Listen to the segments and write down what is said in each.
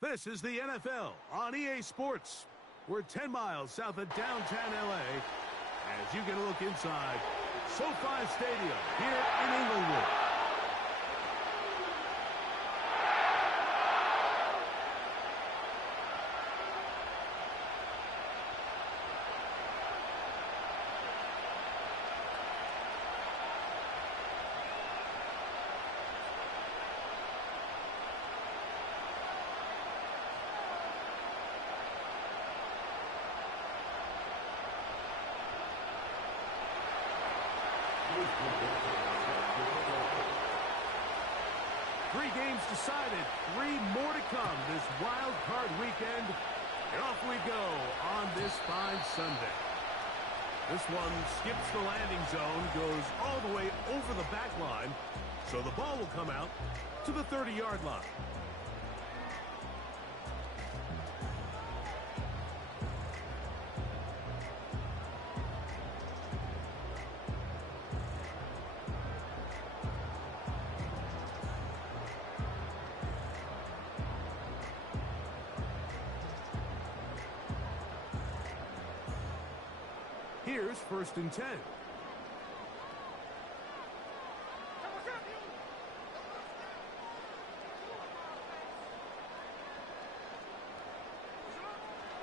This is the NFL on EA Sports. We're 10 miles south of downtown LA as you get a look inside SoFi Stadium here in Inglewood. Three games decided, three more to come this wild card weekend. And off we go on this fine Sunday. This one skips the landing zone, goes all the way over the back line, so the ball will come out to the 30-yard line. Here's 1st and 10.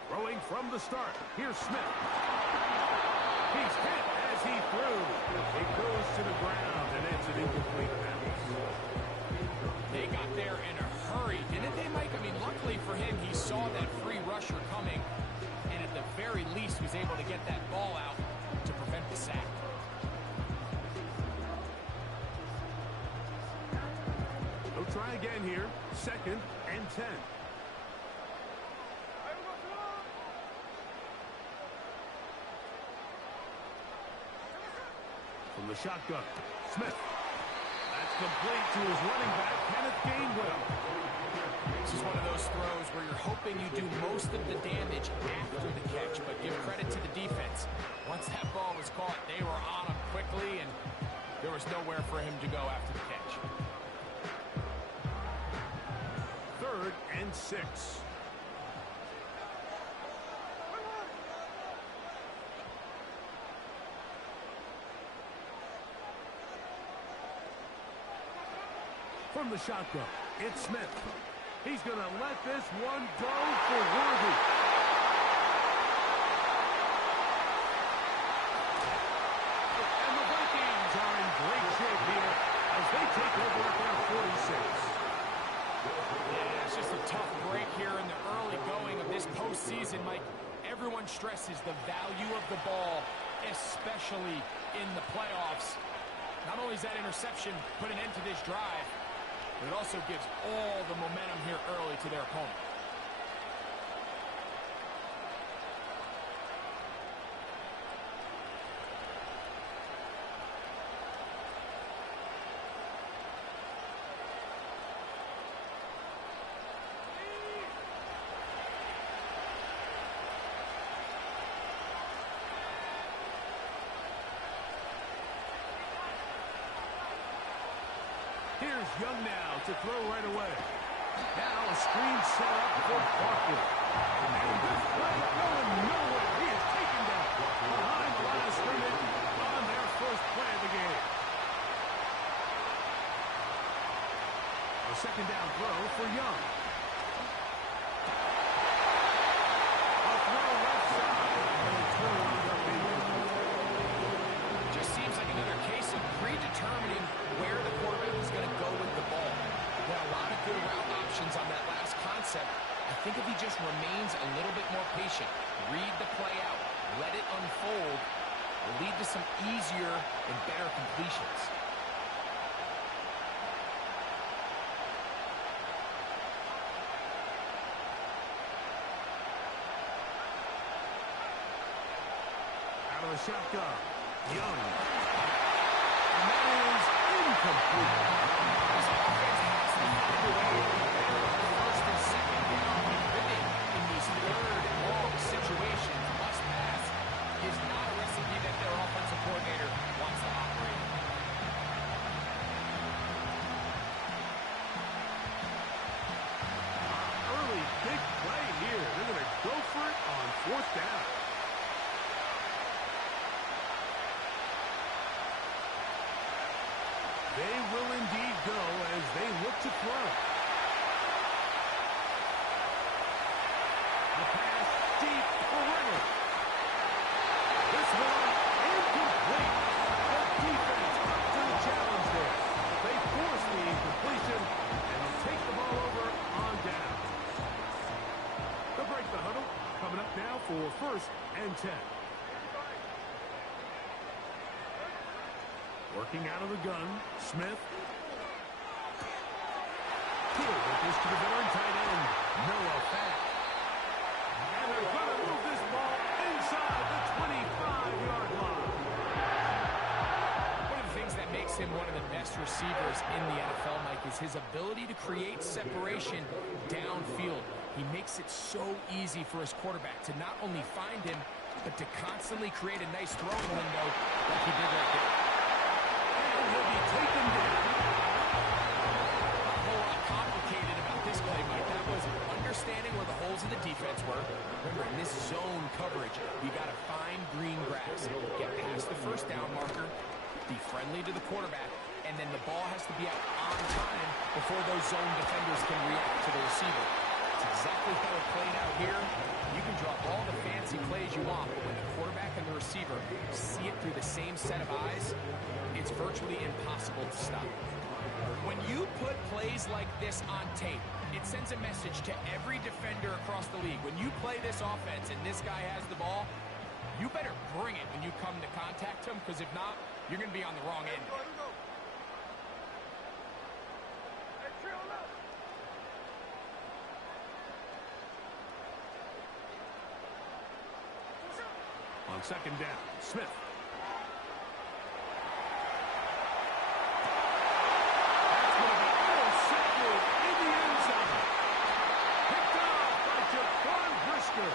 Throwing from the start. Here's Smith. He's hit as he threw. It goes to the ground, and it's an incomplete pass. They got there in a hurry, didn't they, Mike? I mean, luckily for him, he saw that free rusher coming, and at the very least was able to get that ball out to prevent the sack. They'll try again here. 2nd and 10. From the shotgun, Smith. That's complete to his running back, Kenneth Gainwell. This is one of those throws where you're hoping you do most of the damage after the catch, but give credit to the defense. Once that ball was caught, they were on him quickly, and there was nowhere for him to go after the catch. 3rd and 6. From the shotgun, it's Smith. He's going to let this one go for Worthy. And the Vikings are in great shape here as they take over at their 46. Yeah, it's just a tough break here in the early going of this postseason, Mike. Everyone stresses the value of the ball, especially in the playoffs. Not only does that interception put an end to this drive, but it also gives all the momentum here early to their opponent. Here's Young now to throw right away. Now a screen set up for Barkley. And this play going nowhere. He is taken down behind the line of scrimmage on their first play of the game. A 2nd down throw for Young. A throw left side. And the turn winds up being complete. Just seems like another case of predetermining where the quarterback is going to go with the ball. He had a lot of good route options on that last concept. I think if he just remains a little bit more patient, read the play out, let it unfold, will lead to some easier and better completions. Out of the shotgun, Young. And that is incomplete. This offense has to find a way to be better on 1st and 2nd down. Really, in these 3rd and long situations, must pass is not a recipe that their offensive coordinator wants to operate. Early A pass deep for Reynolds. This one incomplete. The defense up to the challenge there. They force the incompletion, and they'll take the ball over on down. They'll break the huddle. Coming up now for 1st and 10. Working out of the gun, Smith. He'll get this to the veteran tight end, Noah Fant. And they're going to move this ball inside the 25-yard line. One of the things that makes him one of the best receivers in the NFL, Mike, is his ability to create separation downfield. He makes it so easy for his quarterback to not only find him, but to constantly create a nice throwing window like he did right there. And he'll be taken down. A whole lot complicated about this play, Mike. That was understanding where the holes of the defense were. Remember, in this zone coverage, you got to find green grass, get past the first down marker, be friendly to the quarterback, and then the ball has to be out on time before those zone defenders can react to the receiver. It's exactly how it played out here. You can draw all the fancy plays you want, but when the quarterback and the receiver see it through the same set of eyes, it's virtually impossible to stop. When you put plays like this on tape, it sends a message to every defender across the league. When you play this offense and this guy has the ball, you better bring it when you come to contact him, because if not, you're going to be on the wrong end. On 2nd down, Smith. That's going to be intercepted in the end zone. Picked off by Jaquan Brisker.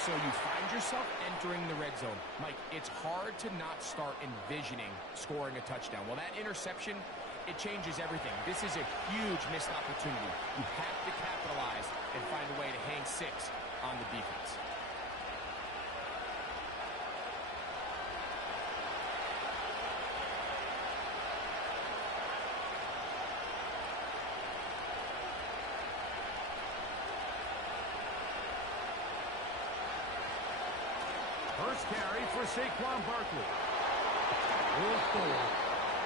So you find yourself entering the red zone. Mike, it's hard to not start envisioning scoring a touchdown. Well, that interception, it changes everything. This is a huge missed opportunity. You have to capitalize and find a way to hang 6 on the defense. First carry for Saquon Barkley. 4-4.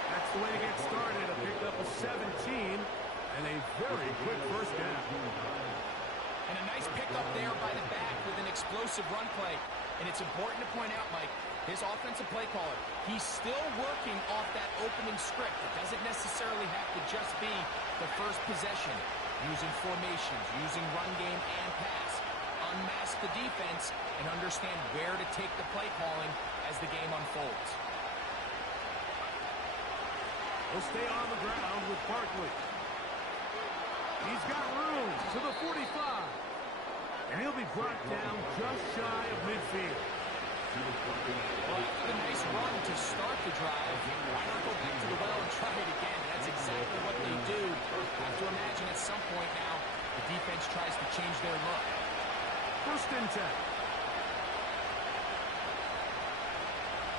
That's the way to get started. A pickup of 17 and a very quick first down. And a nice pickup there by the back with an explosive run play. And it's important to point out, Mike, his offensive play caller, he's still working off that opening script. It doesn't necessarily have to just be the first possession. Using formations, using run game and pass. Unmask the defense and understand where to take the play calling as the game unfolds. He'll stay on the ground with Barkley. He's got room to the 45. And he'll be brought down just shy of midfield. Well, the nice run to start the drive. Why not go back to the well and try it again? That's exactly what they do. I have to imagine at some point now, the defense tries to change their look. 1st and 10.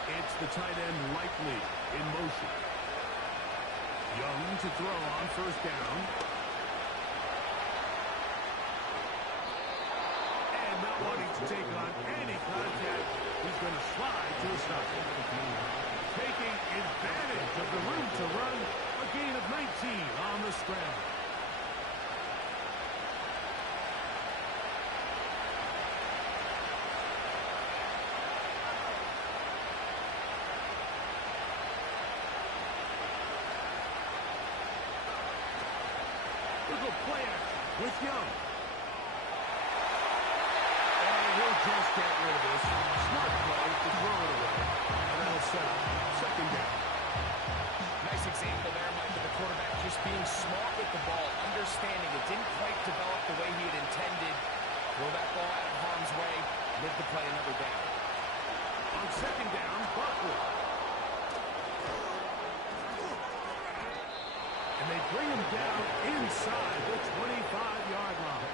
It's the tight end Likely in motion. Young to throw on 1st down. And not wanting to take on any contact, he's going to slide to his side. Taking advantage of the room to run, a gain of 19 on the scramble. Play action with Young. And he'll just get rid of this. Smart play to throw it away. And that'll set up 2nd down. Nice example there, Mike, of the quarterback just being smart with the ball, understanding it didn't quite develop the way he had intended. Throw that ball out of harm's way, live to play another down. On 2nd down, Barkley. And they bring him down inside the 25-yard line.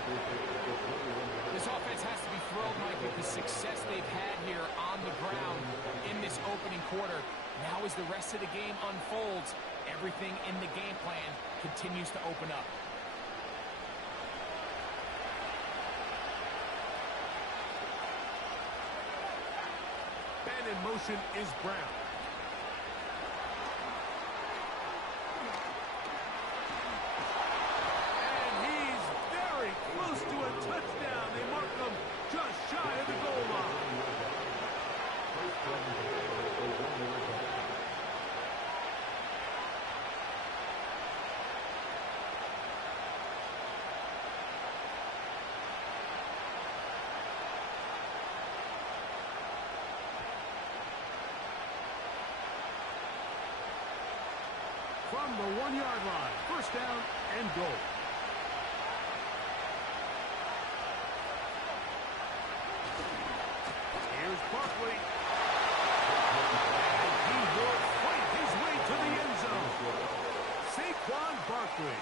This offense has to be thrilled, Mike, with the success they've had here on the ground in this opening quarter. Now as the rest of the game unfolds, everything in the game plan continues to open up. And in motion is Brown. And he's very close to a touchdown. They mark him just shy of the goal line. From the 1-yard line, first down and goal. Here's Barkley. And he will fight his way to the end zone. Saquon Barkley.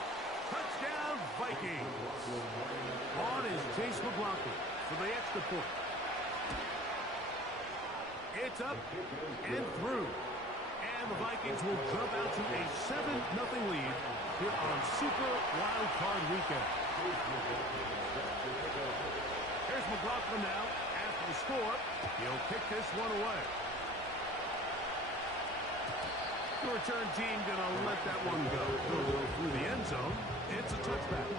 Touchdown, Vikings. On is Chase McLaughlin for the extra point. It's up and through. And the Vikings will jump out to a 7-0 lead here on Super Wild Card Weekend. Here's McLaughlin now. After the score, he'll kick this one away. The return team going to let that one go. He'll go through the end zone. It's a touchback.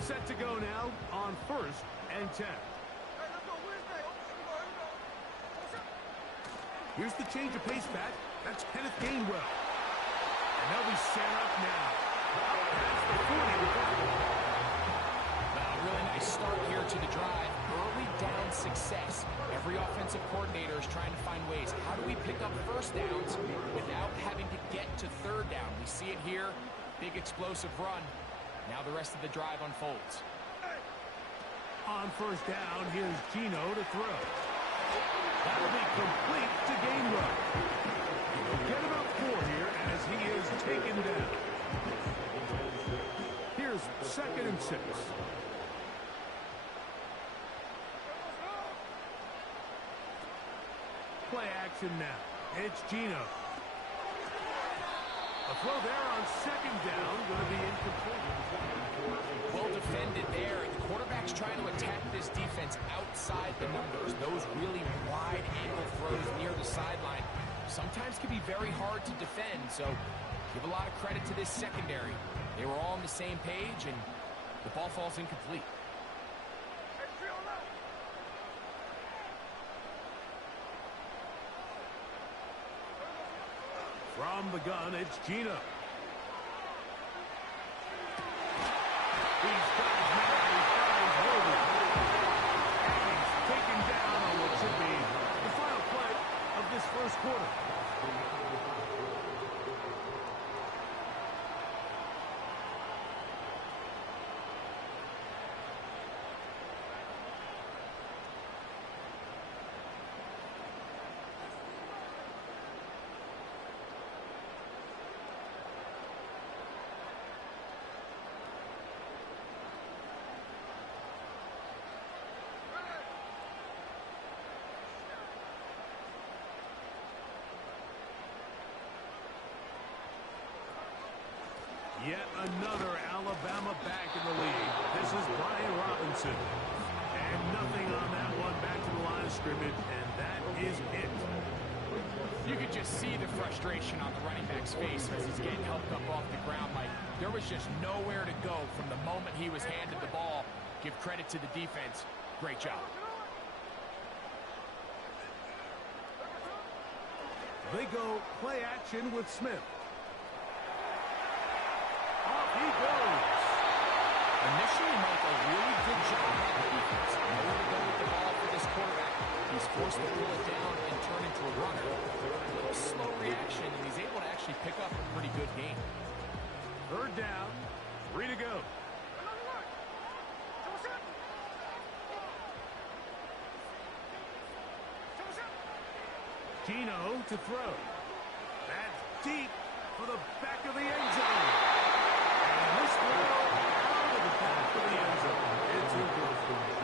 Set to go now on 1st and 10. Here's the change of pace back. That's Kenneth Gainwell. And they'll be set up now. Up past the 40. Really nice start here to the drive. Early down success. Every offensive coordinator is trying to find ways. How do we pick up first downs without having to get to third down? We see it here. Big explosive run. Now the rest of the drive unfolds. On first down, here's Gino to throw. That'll be complete to Gainwell. He'll get about 4 here as he is taken down. Here's 2nd and 6. Play action now. It's Gino. A throw there on 2nd down, going to be incomplete. Well defended there. The quarterback's trying to attack this defense outside the numbers. Those really wide angle throws near the sideline sometimes can be very hard to defend. So give a lot of credit to this secondary. They were all on the same page, and the ball falls incomplete. From the gun, it's Gino. He's got his man, he's got his movement. And he's taken down on what should be the final play of this first quarter. Yet another Alabama back in the lead. This is Brian Robinson. And nothing on that one, back to the line of scrimmage, and that is it. You could just see the frustration on the running back's face as he's getting helped up off the ground, Mike. There was just nowhere to go from the moment he was handed the ball. Give credit to the defense. Great job. They go play action with Smith. Off he goes. Initially, Mike, a really good job by the defense. Nowhere to go with the ball for this quarterback. He's forced to pull it down and turn into a runner. A little slow reaction, and he's able to actually pick up a pretty good game. 3rd down, 3 to go. Gino to throw. That's deep for the back of the end zone. And this throw out of the back of the end zone. It's incomplete.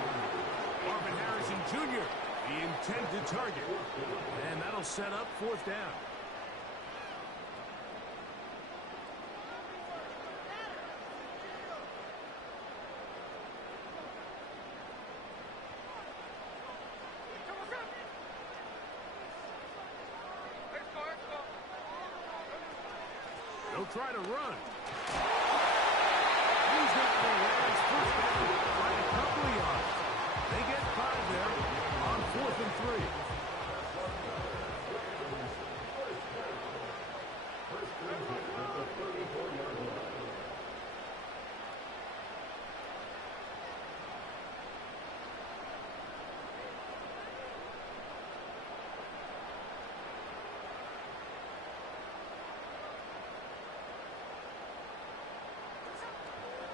Marvin Harrison Jr., the intended target. And that'll set up 4th down. try to run. He's got the Rams first down by a couple of yards. They get 5 there on 4th and 3.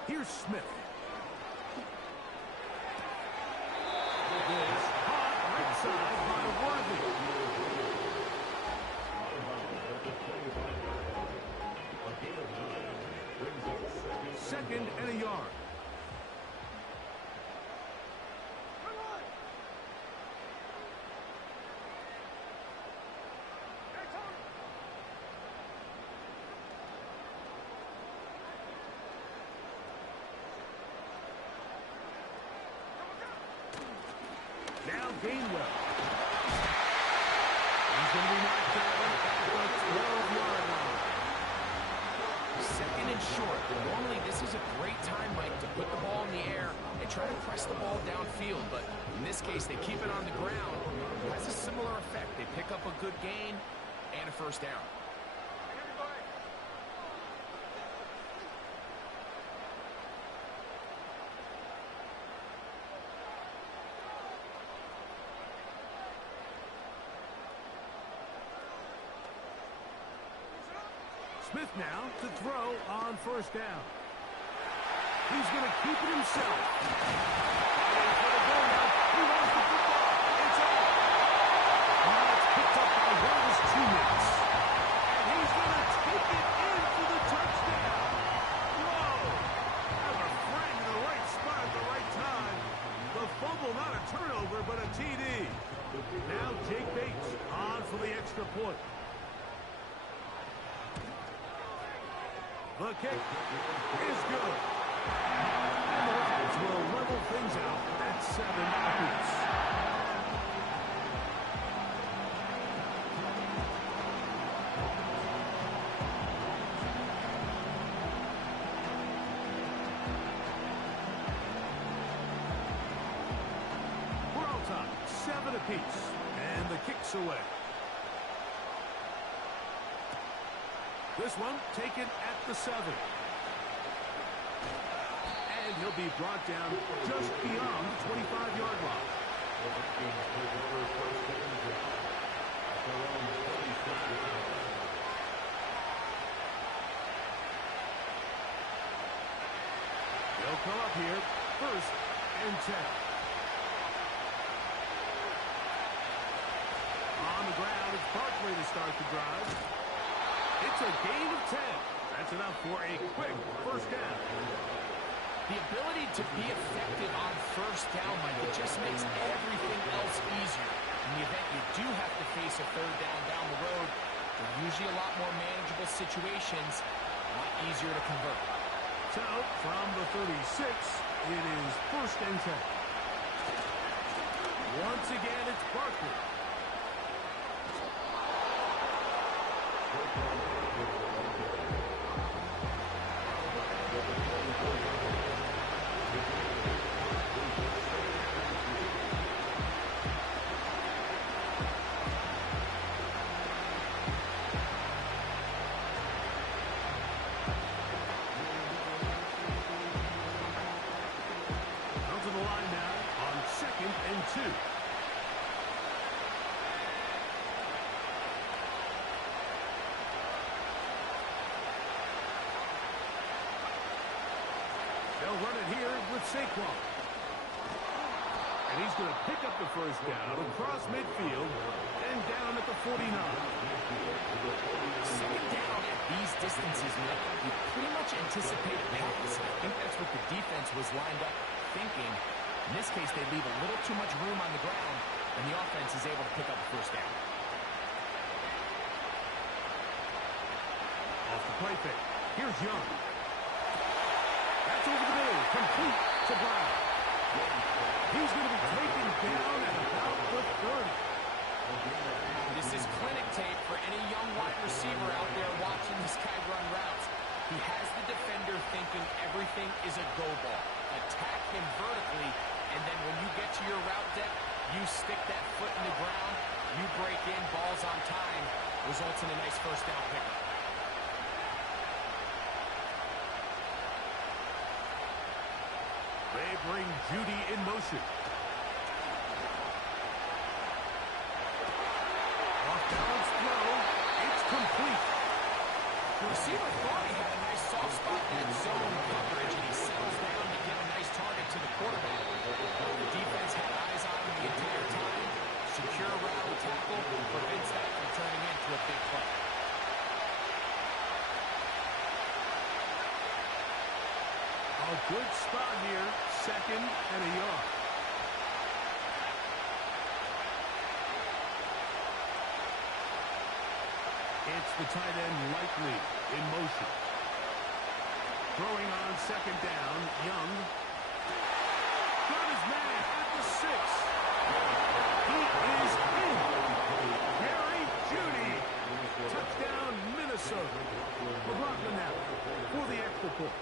Here's Smith. This caught right side by Worthy. Second and a yard. Now Gainwell. He's going to be knocked down at the 12-yard line. Second and short. Normally, this is a great time, Mike, to put the ball in the air and try to press the ball downfield. But in this case, they keep it on the ground. It has a similar effect. They pick up a good gain and a first down. Smith now to throw on first down. He's going to keep it himself. He wants the football. It's out. Now it's picked up by one of his teammates. And he's going to take it in for the touchdown. Whoa. That was right in the right spot at the right time. The fumble, not a turnover, but a TD. Now Jake Bates on for the extra point. The kick is good. And the Rams will level things out at 7 apiece. We're all time, 7 apiece. And the kick's away. This one taken at the 7. And he'll be brought down just beyond the 25-yard line. They'll come up here, 1st and 10. On the ground, it's Barkley to start the drive. It's a gain of 10. That's enough for a quick first down. The ability to be effective on first down, Mike, it just makes everything else easier. In the event you do have to face a third down the road, they're usually a lot more manageable situations, a lot easier to convert. So, from the 36, it is 1st and 10. Once again, it's Barkley. Down to the line now on 2nd and 2. They'll run it here with Saquon. And he's going to pick up the first down across midfield and down at the 49. Second down at these distances, Mike, you pretty much anticipate a pass. I think that's what the defense was lined up thinking. In this case, they leave a little too much room on the ground, and the offense is able to pick up the first down. Off the play fake. Here's Young. That's over the middle, complete to Brown. He's going to be taken down at about the 30. This is clinic tape for any young wide receiver out there watching this guy run routes. He has the defender thinking everything is a go ball. Attack him vertically, and then when you get to your route depth, you stick that foot in the ground, you break in, balls on time, results in a nice first down pickup. They bring Judy in motion. Off-balance throw. It's complete. The receiver thought he had a nice soft spot in that zone coverage, and he settles down to give a nice target to the quarterback. The defense had eyes on him the entire time. Secure rally tackle prevents that from turning into a big play. A good spot here, 2nd and a yard. It's the tight end Likely in motion. Throwing on 2nd down, Young. Got his man at the 6. He is in. Harry Judy. Touchdown, Minnesota. McLaughlin now for the extra point.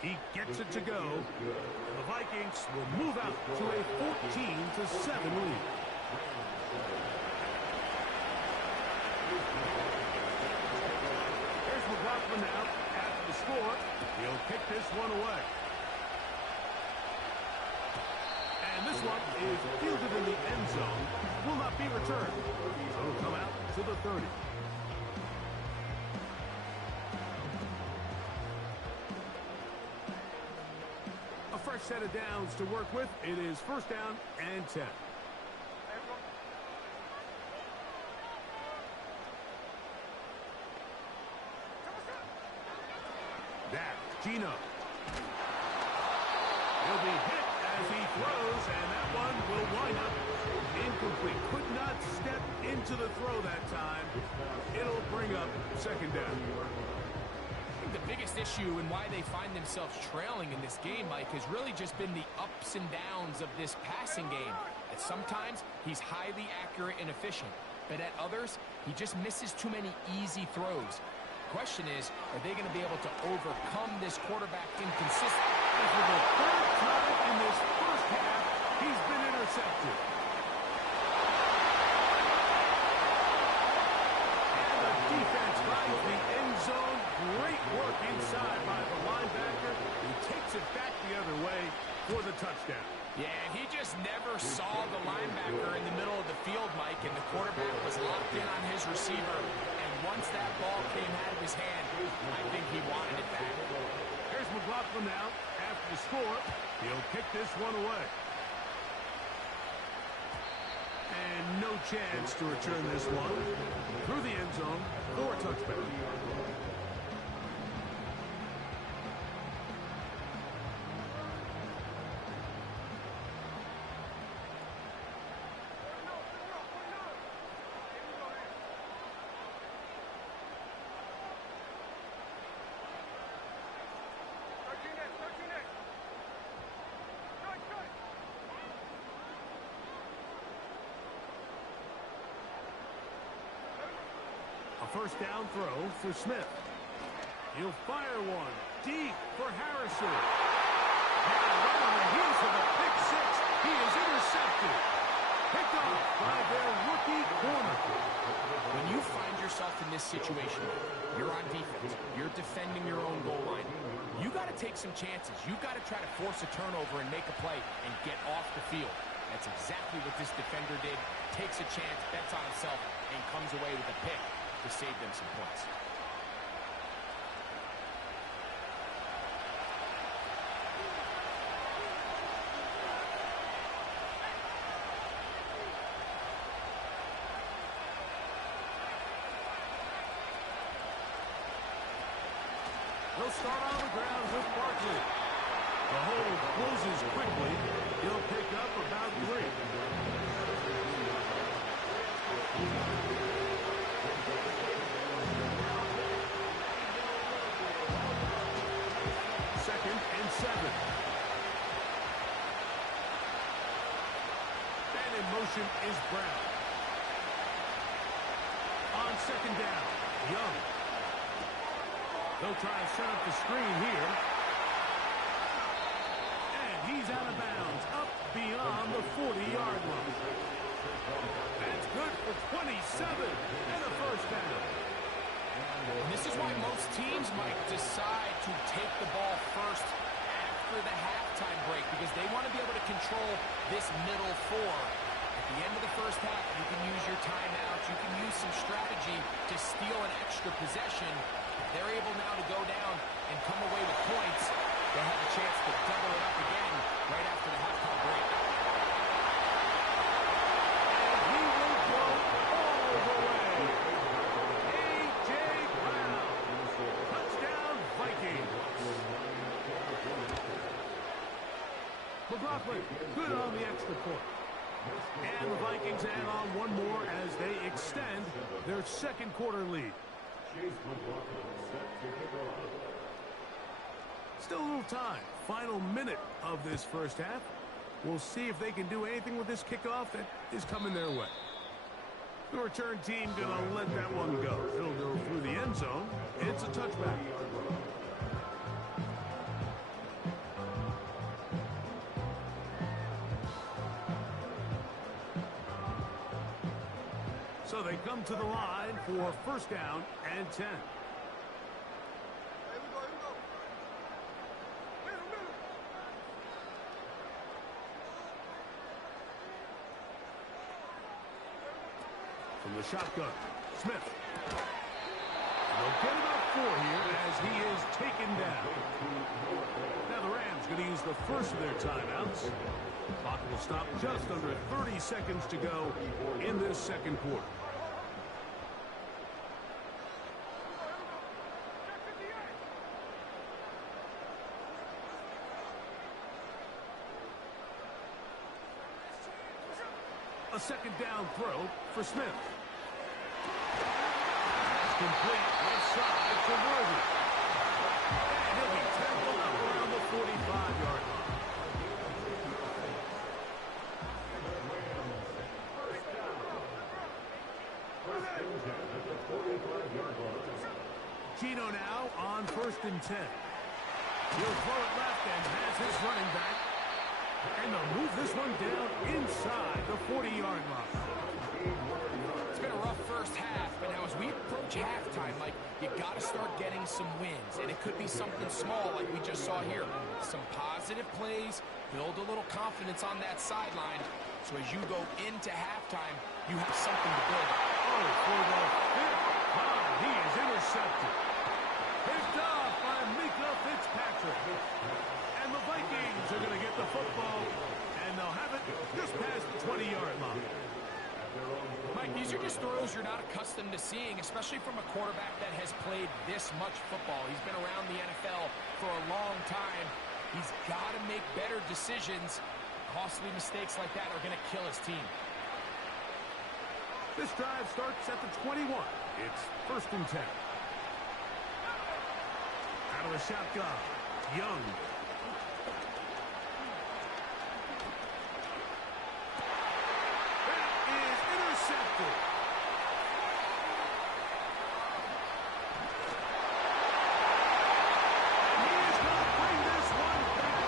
He gets it to go. The Vikings will move out to a 14-7 lead. Here's McLaughlin now after the score. He'll kick this one away. And this one is fielded in the end zone. Will not be returned. So it'll come out to the 30. A fresh set of downs to work with. It is 1st down and 10. That's Gino. He'll be hit as he throws, and that one will wind up incomplete. Could not step into the throw that time. It'll bring up 2nd down. I think the biggest issue and why they find themselves trailing in this game, Mike, has really just been the ups and downs of this passing game. At sometimes, he's highly accurate and efficient, but at others, he just misses too many easy throws. Question is, are they going to be able to overcome this quarterback inconsistency? For the 3rd time in this first half, he's been intercepted. And the defense finds the end zone. Great work inside by the linebacker, who takes it back the other way for the touchdown. Yeah, he just never saw the linebacker in the middle of the field, Mike, and the quarterback was locked in on his receiver. And once that ball came out of his hand, I think he wanted it back. Here's McLaughlin now after the score. He'll kick this one away. And no chance to return this one through the end zone for a touchback. First down throw for Smith. He'll fire one deep for Harrison. And right on the heels of a pick 6, he is intercepted. Picked off by their rookie corner. When you find yourself in this situation, you're on defense, you're defending your own goal line, you got to take some chances. You got to try to force a turnover and make a play and get off the field. That's exactly what this defender did. Takes a chance, bets on himself, and comes away with a pick to save them some points. He'll start on the ground with Barkley. The hold closes quickly. He'll pick up about 3. Second and 7. And in motion is Brown. On 2nd down, Young. They'll try to set up the screen here. And he's out of bounds, up beyond the 40-yard line. That's good for 27 and a first down. And this is why most teams might decide to take the ball first after the halftime break, because they want to be able to control this middle four. At the end of the first half, you can use your timeouts, you can use some strategy to steal an extra possession. If they're able now to go down and come away with points, they have a chance to double it up again right after the halftime break. And he will go all the way. A.J. Brown. Touchdown, Vikings. McLaughlin, good on the extra point. And the Vikings add on one more as they extend their second quarter lead. Still a little time. Final minute of this first half. We'll see if they can do anything with this kickoff that is coming their way. The return team going to let that one go. It'll go through the end zone. It's a touchback. So they come to the line for first down and 10. From the shotgun, Smith. They'll get about 4 here as he is taken down. Now the Rams going to use the first of their timeouts. Clock will stop just under 30 seconds to go in this second quarter. A second down throw for Smith. It's complete left side to Worthy. And he'll be tackled up around the 45-yard line. Gino now on 1st and 10. He'll throw it left and has his running back. And they'll move this one down inside the 40-yard line. It's been a rough first half, but now as we approach halftime, Mike, you got to start getting some wins. And it could be something small like we just saw here. Some positive plays, build a little confidence on that sideline. So as you go into halftime, you have something to build on. Oh, for the 5th time, he is intercepted. Picked off by Mika Fitzpatrick. And the Vikings are going to get the football, and they'll have it just past the 20-yard line. Mike, these are just throws you're not accustomed to seeing, especially from a quarterback that has played this much football. He's been around the NFL for a long time. He's got to make better decisions. Costly mistakes like that are going to kill his team. This drive starts at the 21. It's 1st and 10. Out of the shotgun, Young. Intercepted. He is going to bring this one back.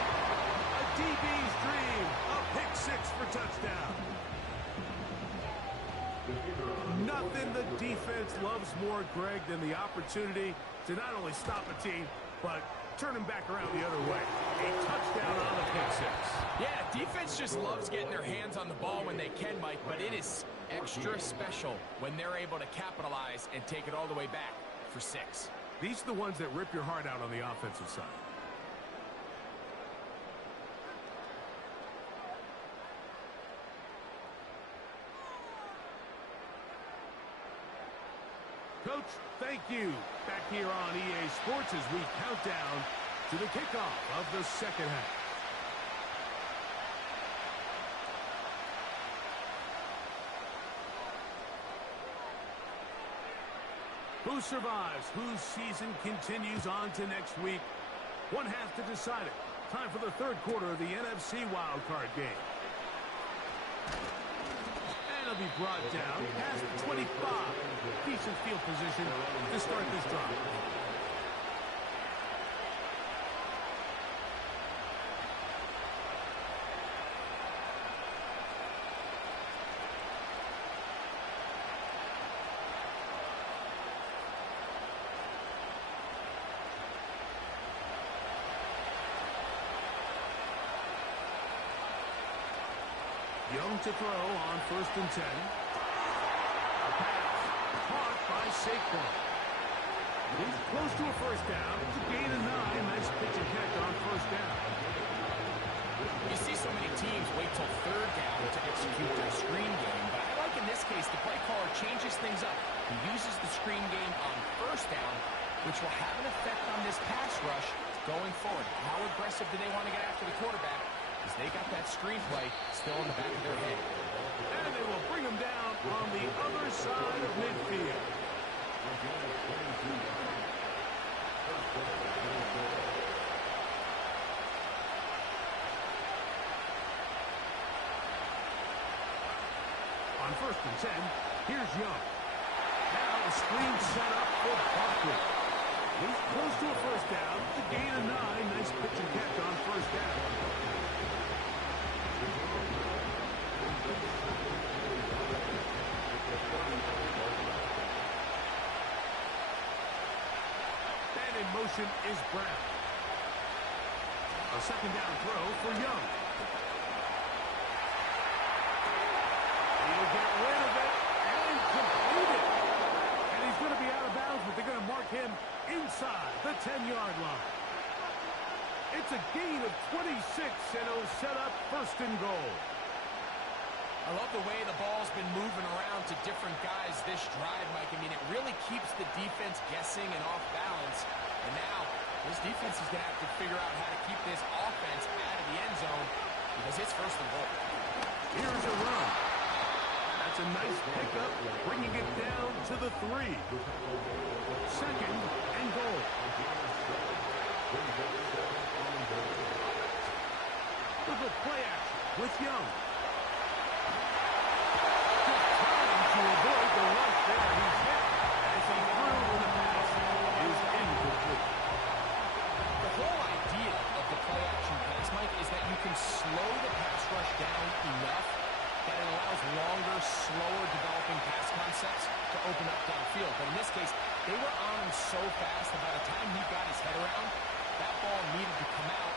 A DB's dream. A pick 6 for touchdown. Nothing the defense loves more, Greg, than the opportunity to not only stop a team, but turn him back around the other way. A touchdown on the pick 6. Yeah, defense just loves getting their hands on the ball when they can, Mike, but it is extra special when they're able to capitalize and take it all the way back for 6. These are the ones that rip your heart out on the offensive side. Coach, thank you. Back here on EA Sports as we count down to the kickoff of the second half. Who survives? Whose season continues on to next week? One half to decide it. Time for the third quarter of the NFC wildcard game. And it'll be brought down past the 25. Decent field position to start this drive. Young to throw on 1st and 10. A pass caught by Saquon. He's close to a first down. It's a gain of 9. Nice pitch and catch on 1st down. You see so many teams wait till 3rd down to execute their screen game, but I like in this case the play caller changes things up. He uses the screen game on 1st down, which will have an effect on this pass rush going forward. How aggressive do they want to get after the quarterback? Because they got that screen play still in the back of their head. And they will bring him down on the other side of midfield. On 1st and 10, here's Young. Now a screen set up for Barkley. He's close to a first down. It's a gain of 9. Nice pitch and catch on 1st down. And in motion is Brown. A 2nd down throw for Young. He'll get rid of it and complete it. And he's going to be out of bounds, but they're going to mark him inside the 10-yard line. It's a gain of 26, and it'll set up 1st and goal. I love the way the ball's been moving around to different guys this drive, Mike. I mean, it really keeps the defense guessing and off balance. And now, this defense is going to have to figure out how to keep this offense out of the end zone because it's 1st and goal. Here's a run. That's a nice pickup, bringing it down to the 3. 2nd and goal. Look at play action with Young. To avoid the rush there. He's hit as he threw when the pass is incomplete. The whole idea of the play-action pass, Mike, is that you can slow the pass rush down enough that it allows longer, slower developing pass concepts to open up downfield. But in this case, they were on him so fast that by the time he got his head around, that ball needed to come out.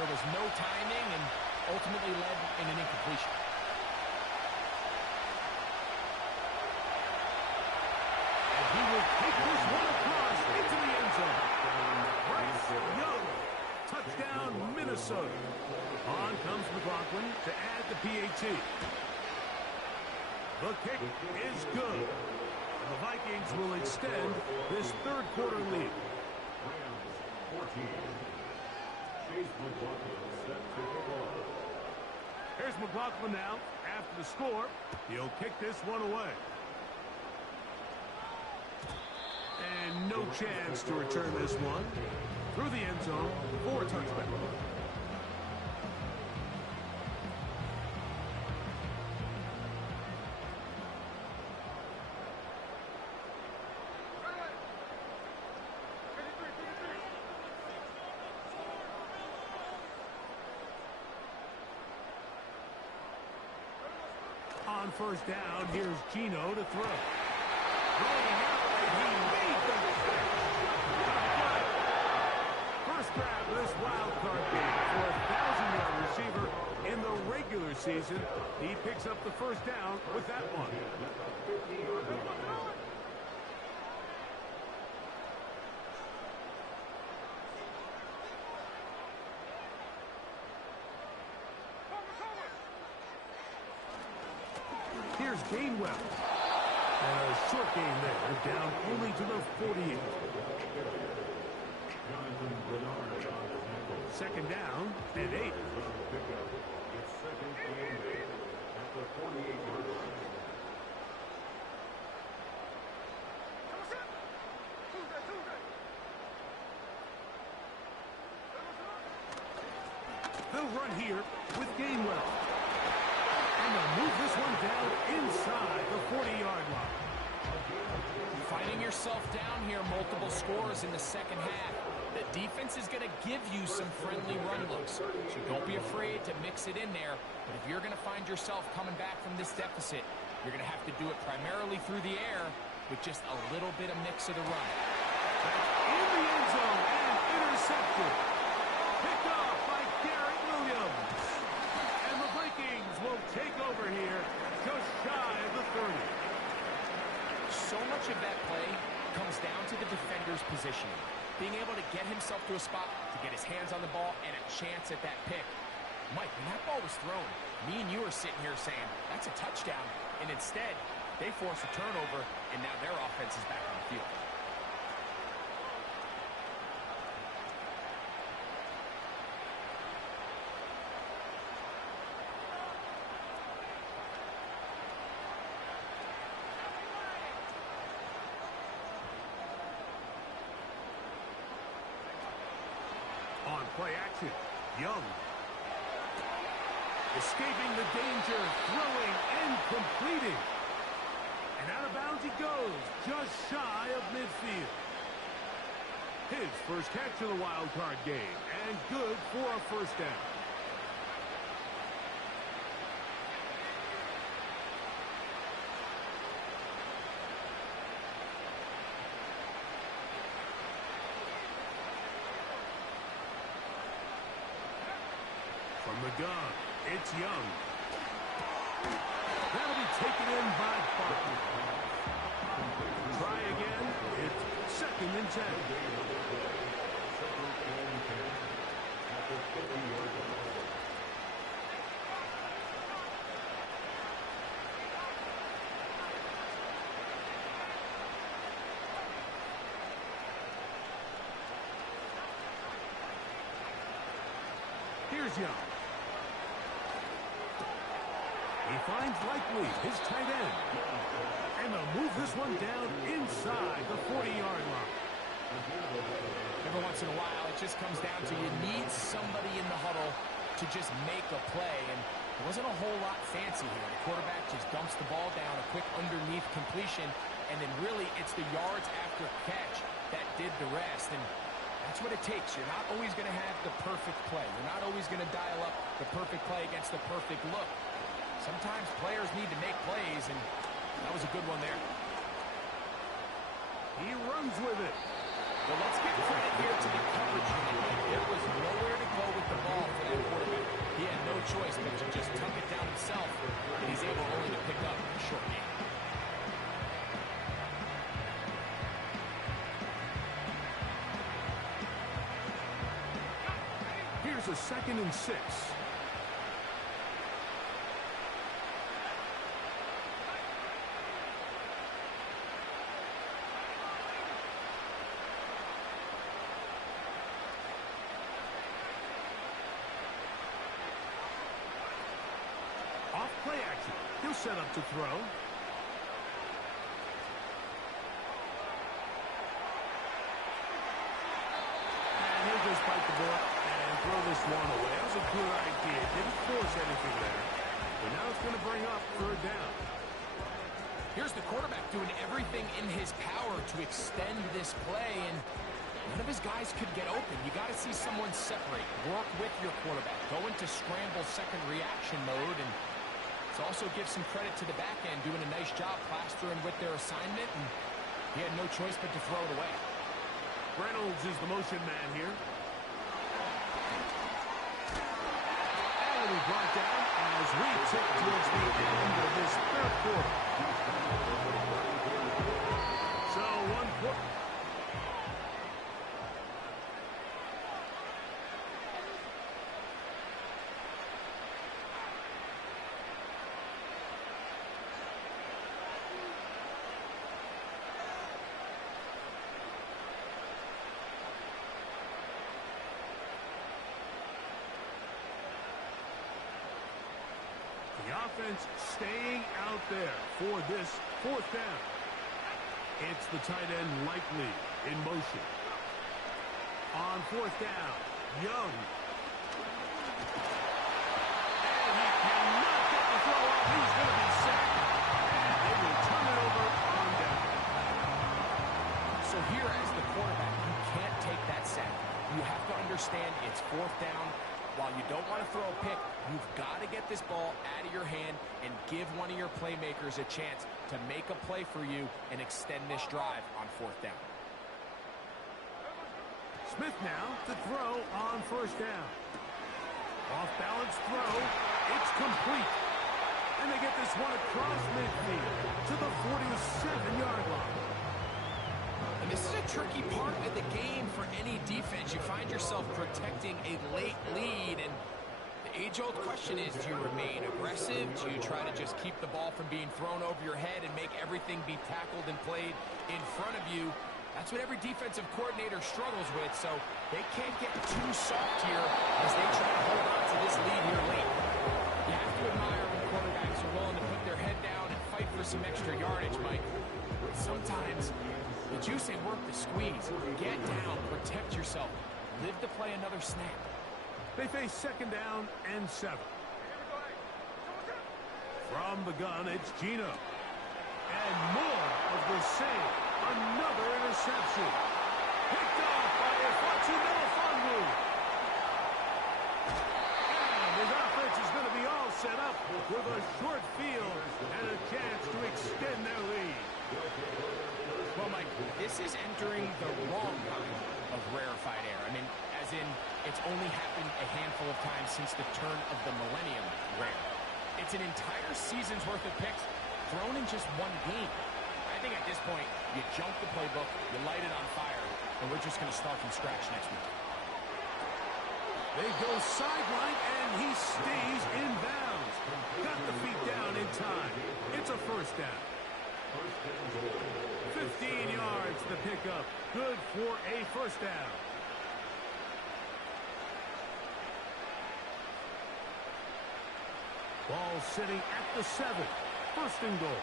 There was no timing and ultimately led in an incompletion. He will take this one across into the end zone. Bryce Young, touchdown Minnesota. On comes McLaughlin to add the PAT. The kick is good. And the Vikings will extend this 3rd quarter lead. Here's McLaughlin now after the score. He'll kick this one away. And no chance to return this one through the end zone for a touchback. On 1st down, here's Gino to throw. Rolling out, and he made the catch. First grab of this wild card game for a 1,000-yard receiver in the regular season. He picks up the 1st down with that one. Here's Gainwell. And a short gain there, down only to the 48. 2nd down and 8. They'll run here with Gainwell. And they'll move this one down inside the 40-yard line. Finding yourself down here, multiple scores in the 2nd half. The defense is going to give you some friendly run looks, so don't be afraid to mix it in there. But if you're going to find yourself coming back from this deficit, you're going to have to do it primarily through the air with just a little bit of mix of the run. In the end zone and intercepted. Picked off by Garrett Williams. And the Vikings will take over much of that play comes down to the defender's positioning. Being able to get himself to a spot, to get his hands on the ball, and a chance at that pick. Mike, when that ball was thrown, me and you are sitting here saying, that's a touchdown. And instead, they force a turnover, and now their offense is back on the field. On play action, Young. Escaping the danger, throwing and completing. And out of bounds he goes, just shy of midfield. His first catch of the wild card game, and good for a first down. From the gun, it's Young. That'll be taken in by Barkley. Try again. It's second and 10. Here's Young. He finds Likely, his tight end. And they'll move this one down inside the 40-yard line. Every once in a while, it just comes down to you need somebody in the huddle to just make a play. And it wasn't a whole lot fancy here. The quarterback just dumps the ball down, a quick underneath completion, and then really it's the yards after catch that did the rest. And that's what it takes. You're not always going to have the perfect play. You're not always going to dial up the perfect play against the perfect look. Sometimes players need to make plays, and that was a good one there. He runs with it. Well, let's give credit here to the coverage unit. There was nowhere to go with the ball for that quarterback. He had no choice but to just tuck it down himself, and he's able only to pick up a short gain. Here's a 2nd and 6. Off play action. He'll set up to throw. And he'll just bite the bullet and throw this one away. That was a good idea. Didn't force anything there. But now it's going to bring up 3rd down. Here's the quarterback doing everything in his power to extend this play, and none of his guys could get open. You got to see someone separate, work with your quarterback, go into scramble second reaction mode, and also give some credit to the back end, doing a nice job plastering with their assignment, and he had no choice but to throw it away. Reynolds is the motion man here. And he's brought down as we tick towards the end of this 3rd quarter. So 1 quarter. The offense staying out there for this 4th down. It's the tight end Likely in motion. On 4th down, Young. And he cannot get the throw off. He's going to be sacked. And they will turn it over on down. So here as the quarterback, you can't take that sack. You have to understand it's 4th down. While you don't want to throw a pick, you've got to get this ball out of your hand and give one of your playmakers a chance to make a play for you and extend this drive on 4th down. Smith now to throw on 1st down. Off balance throw. It's complete. And they get this one across midfield to the 47-yard line. And this is a tricky part of the game for any defense. You find yourself protecting a late lead, and the age-old question is, do you remain aggressive? Do you try to just keep the ball from being thrown over your head and make everything be tackled and played in front of you? That's what every defensive coordinator struggles with, so they can't get too soft here as they try to hold on to this lead here late. You have to admire when quarterbacks are willing to put their head down and fight for some extra yardage, Mike. Sometimes the juice ain't worth the squeeze. Get down, protect yourself, live to play another snap. They face second down and 7. From the gun, it's Gino. And more of the same. Another interception. Picked off by Ifachi. And his offense is going to be all set up with a short field and a chance to extend their lead. Well, Mike, this is entering the wrong kind of rarefied air. I mean, as in, it's only happened a handful of times since the turn of the millennium rare. It's an entire season's worth of picks thrown in just one game. I think at this point, you jump the playbook, you light it on fire, and we're just going to start from scratch next week. They go sideline, and he stays in bounds. Got the feet down in time. It's a first down. 15 yards the pickup. Good for a first down. Ball sitting at the 7. First and goal.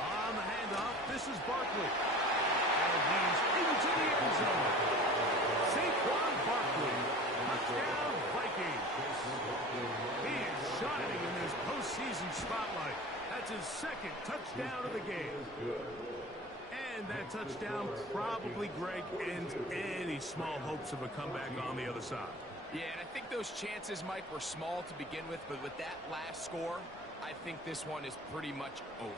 On the handoff, this is Barkley. And he's into the end zone. Saquon Barkley. Touchdown, Vikings. He is shining in this postseason spotlight. That's his second touchdown of the game. And that touchdown probably, Greg, ends any small hopes of a comeback on the other side. Yeah, and I think those chances, Mike, were small to begin with, but with that last score, I think this one is pretty much over.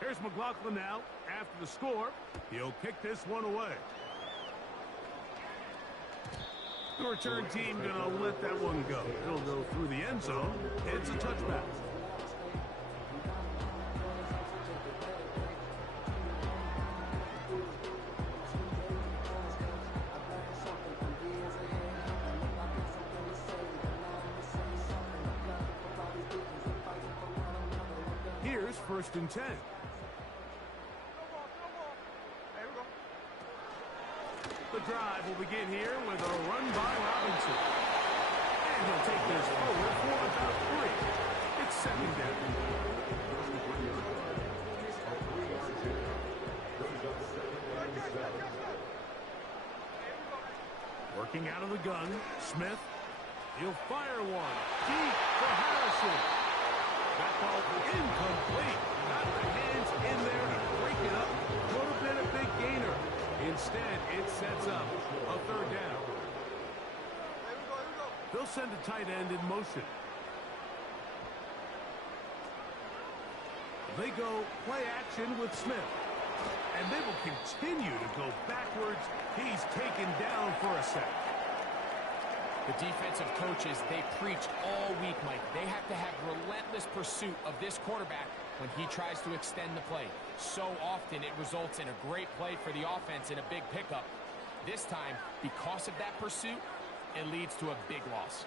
Here's McLaughlin now. After the score, he'll kick this one away. The return team going to let that one go. It'll go through the end zone. It's a touchback. Here's first and 10. The drive will begin here with a run by Robinson. And he'll take this forward for about 3. It's second down. Working out of the gun, Smith. He'll fire one. Deep for Harrison. That ball incomplete. Got the hands in there to break it up. Could have been a big gainer. Instead, it sets up a third down. They'll send a tight end in motion. They go play action with Smith. And they will continue to go backwards. He's taken down for a sack. The defensive coaches, they preach all week, Mike. They have to have relentless pursuit of this quarterback when he tries to extend the play. So often it results in a great play for the offense and a big pickup. This time, because of that pursuit, it leads to a big loss.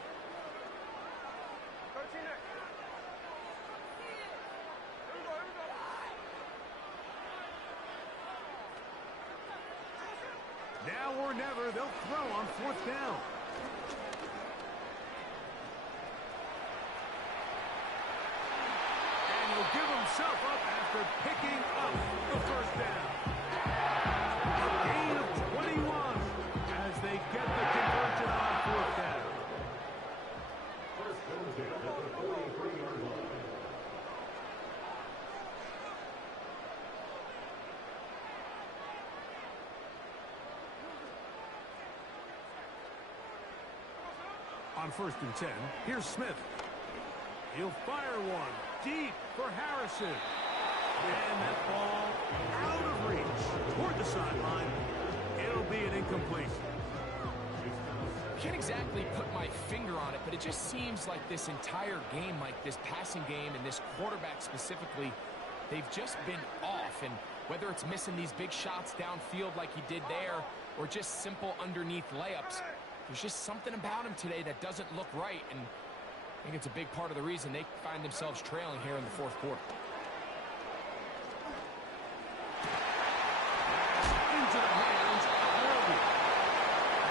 Now or never, they'll throw on fourth down. And he'll give himself up after picking up the first down. A gain of 21 as they get the conversion on fourth down. On 1st and 10, here's Smith. He'll fire one deep for Harrison. And that ball out of reach toward the sideline. It'll be an incompletion. Can't exactly put my finger on it, but it just seems like this entire game, Mike, this passing game and this quarterback specifically, they've just been off. And whether it's missing these big shots downfield like he did there or just simple underneath layups, there's just something about him today that doesn't look right. And I think it's a big part of the reason they find themselves trailing here in the fourth quarter. Into the hands of Logan.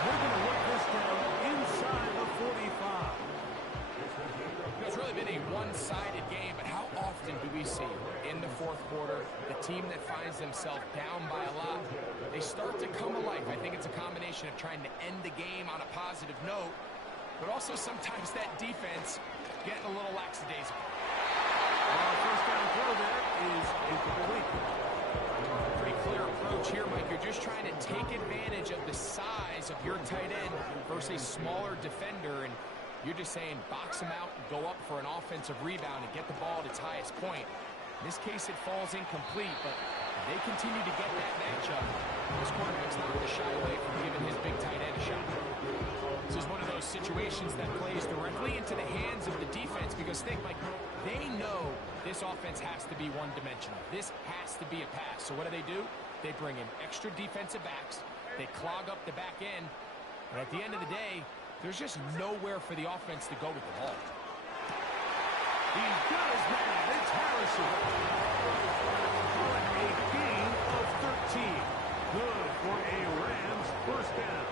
We're going to look this down inside the 45. It's really been a one-sided game, but how often do we see in the fourth quarter the team that finds themselves down by a lot, they start to come to life. I think it's a combination of trying to end the game on a positive note, but also sometimes that defense getting a little lackadaisical. First down throw there is incomplete. Pretty clear approach here, Mike. You're just trying to take advantage of the size of your tight end versus a smaller defender, and you're just saying box him out and go up for an offensive rebound and get the ball at its highest point. In this case, it falls incomplete, but if they continue to get that matchup, this quarterback's not going to shy away from giving his big tight end a shot. This is one of those situations that plays directly into the hands of the defense because think, like, they know this offense has to be one-dimensional. This has to be a pass. So what do? They bring in extra defensive backs. They clog up the back end. But at the end of the day, there's just nowhere for the offense to go with the ball. He's got his man. It's Harrison. On a gain of 13. Good for a Rams first down.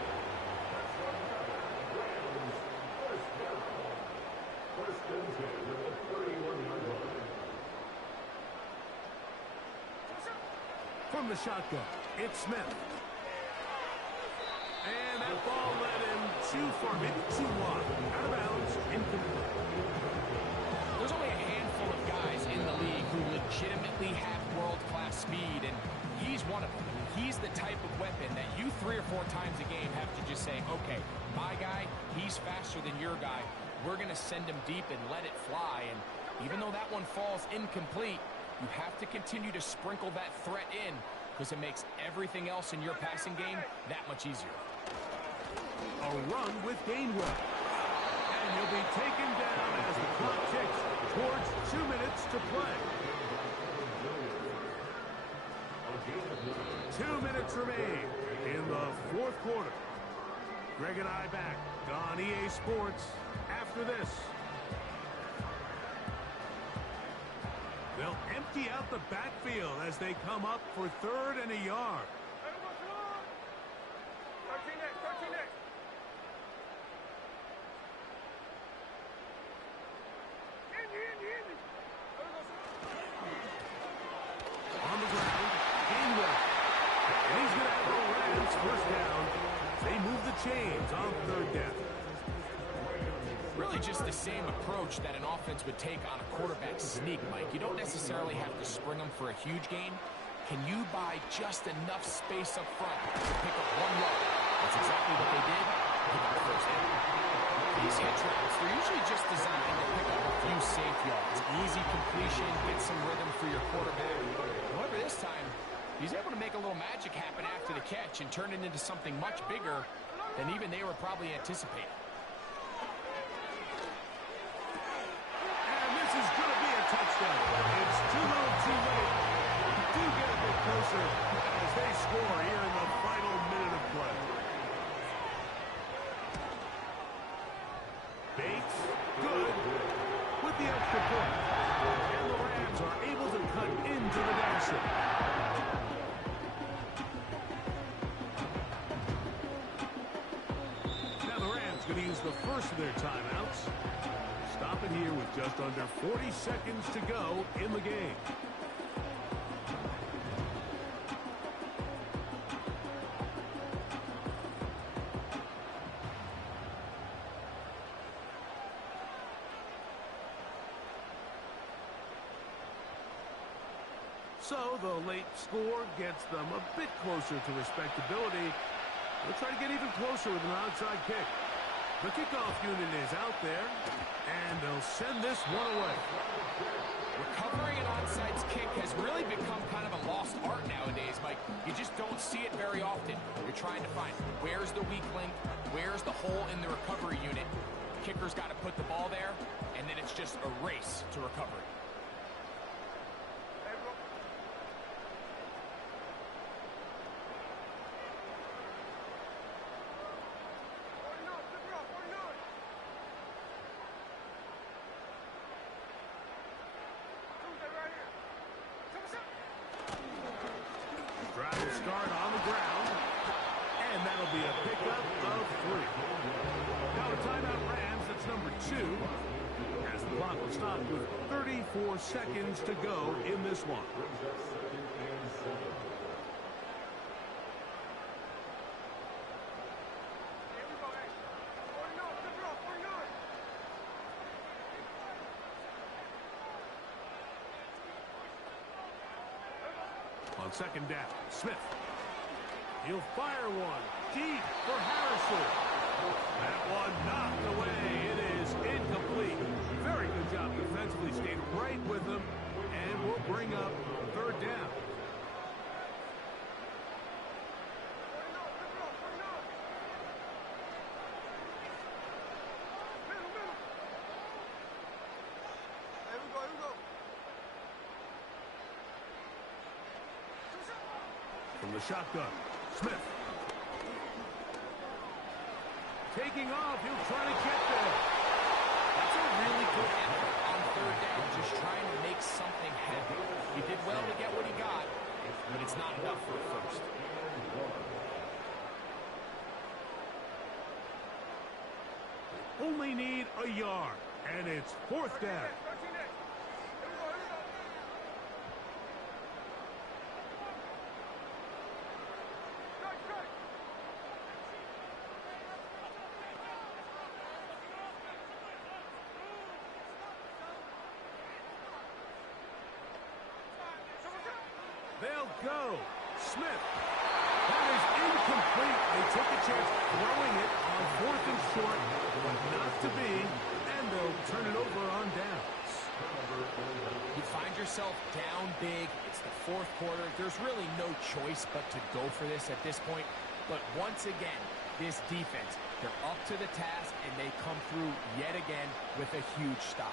From the shotgun, it's Smith. And that ball led him too far, maybe too wide. Out of bounds, incomplete. There's only a handful of guys in the league who legitimately have world-class speed, and he's one of them. I mean, he's the type of weapon that you 3 or 4 times a game have to just say, okay, my guy, he's faster than your guy. We're going to send him deep and let it fly. And even though that one falls incomplete, you have to continue to sprinkle that threat in because it makes everything else in your passing game that much easier. A run with Gainwell. And he'll be taken down as the clock ticks towards 2 minutes to play. 2 minutes remain in the fourth quarter. Greg and I back on EA Sports after this. They'll empty out the backfield as they come up for 3rd and a yard. On the ground, Gainwell. And he's going to have the Rams first down. They move the chains on 3rd down. Really just the same approach that an offense would take on a quarterback sneak, Mike. You don't necessarily have to spring them for a huge gain. Can you buy just enough space up front to pick up 1 yard? That's exactly what they did. Pick up the first down. These hit routes, they're usually just designed to pick up a few safe yards. Easy completion, get some rhythm for your quarterback. However, this time, he's able to make a little magic happen after the catch and turn it into something much bigger than even they were probably anticipating. This is going to be a touchdown. It's too little too late. Do get a bit closer as they score here in the final minute of play. Bates, good, with the extra point. And the Rams are able to cut into the deficit. Now the Rams going to use the first of their timeouts. Stop it here with just under 40 seconds to go in the game. So the late score gets them a bit closer to respectability. They'll try to get even closer with an onside kick. The kickoff unit is out there, and they'll send this one away. Recovering an onside kick has really become kind of a lost art nowadays, Mike. You just don't see it very often. You're trying to find where's the weak link, where's the hole in the recovery unit. The kicker's got to put the ball there, and then it's just a race to recovery. Start on the ground, and that'll be a pickup of 3. Now a timeout Rams, that's number 2, as the clock will stop with 34 seconds to go in this one. On second down, Smith. He'll fire one deep for Harrison. That one knocked away. It is incomplete. Very good job defensively. Stayed right with him, and will bring up third down. From the shotgun, Smith. Taking off, he'll try to get there. That's a really good effort on third down, just trying to make something happen. He did well to get what he got, but it's not enough for a first. Only need a yard, and it's fourth down. They'll go. Smith. That is incomplete. They took a chance throwing it on 4th and short, but not to be, and they'll turn it over on downs. You find yourself down big. It's the 4th quarter. There's really no choice but to go for this at this point. But once again, this defense, they're up to the task, and they come through yet again with a huge stop.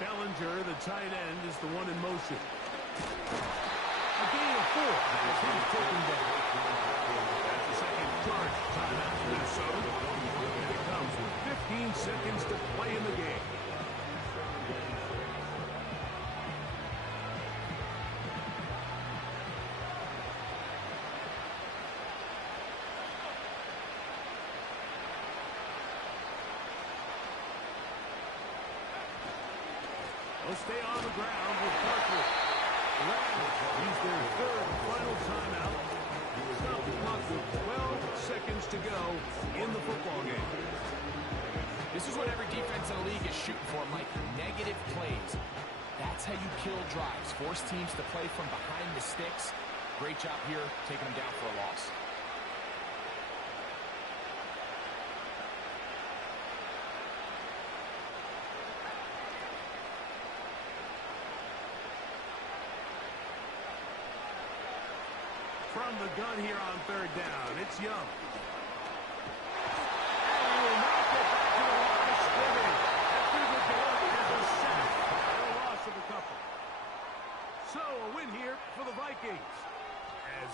Bellinger, the tight end, is the one in motion. A gain of 4 as he's taken down. That's the second charge timeout for Minnesota. And it comes with 15 seconds to play in the game. They'll stay on the ground with Parker. Rams use their 3rd and final timeout. Stop the clock with 12 seconds to go in the football game. This is what every defense in the league is shooting for, Mike. Negative plays. That's how you kill drives. Force teams to play from behind the sticks. Great job here, taking them down for a loss. From the gun here on 3rd down, it's Young.